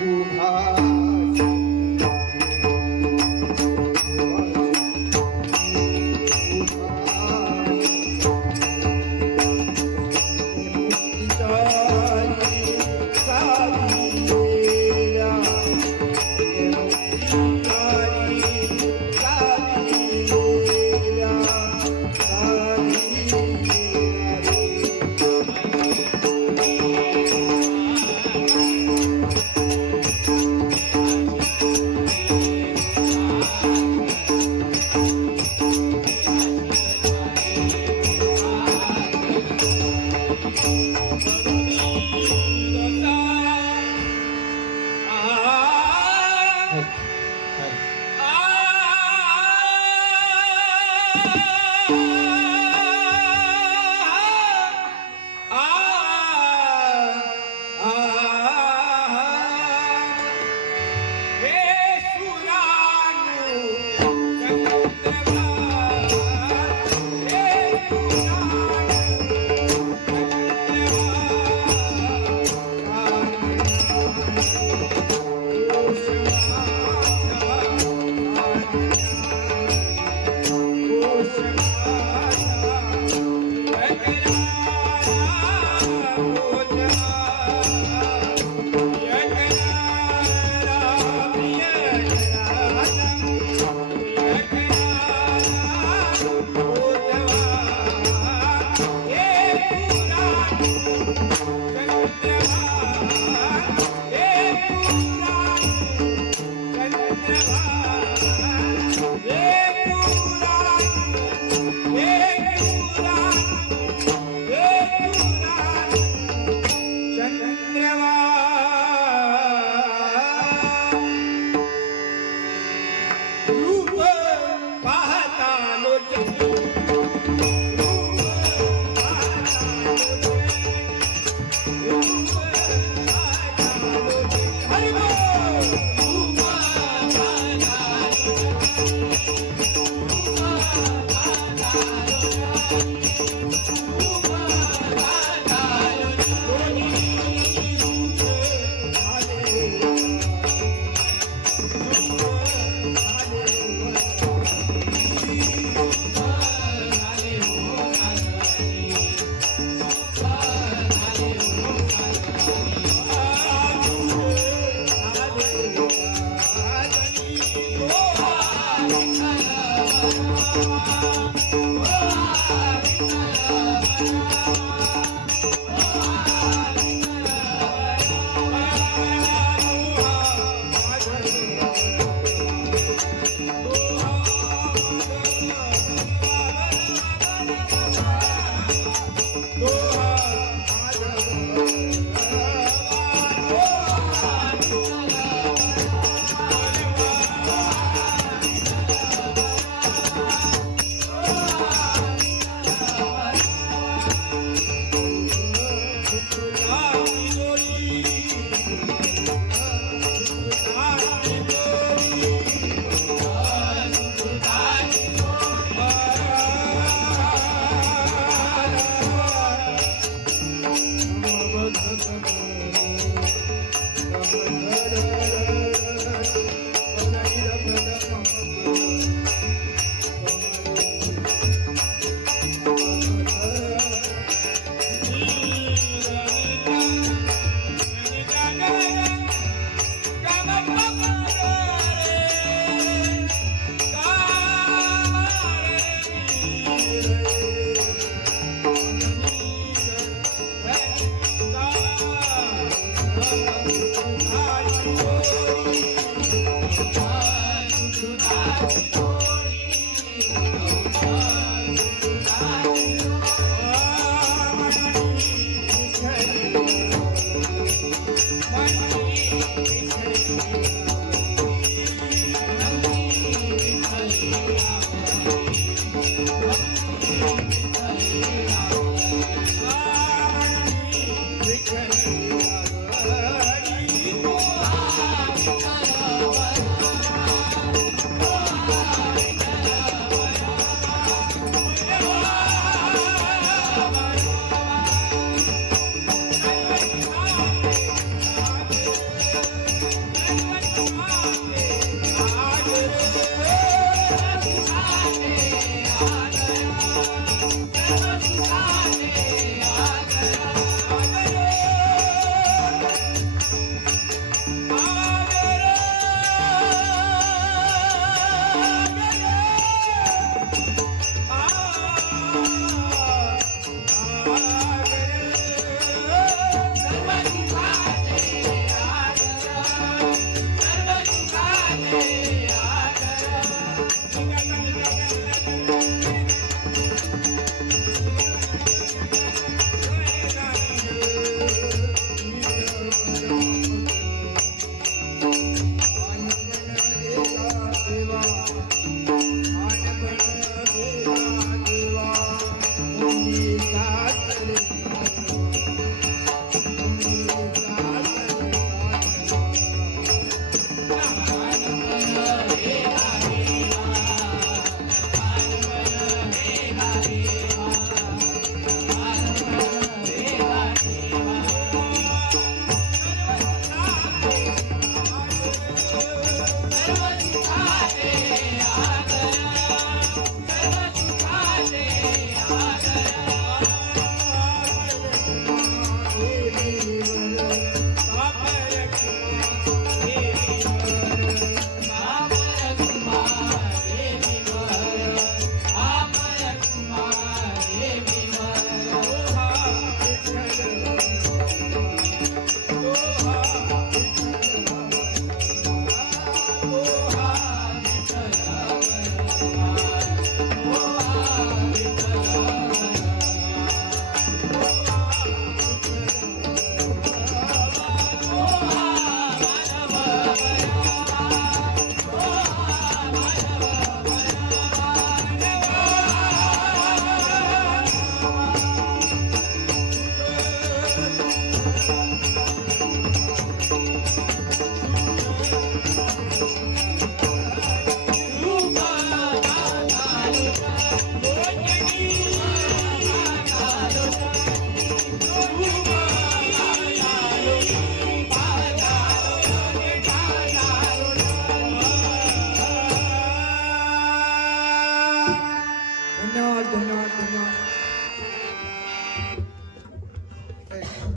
Uh-huh. Mm -hmm. Thank you.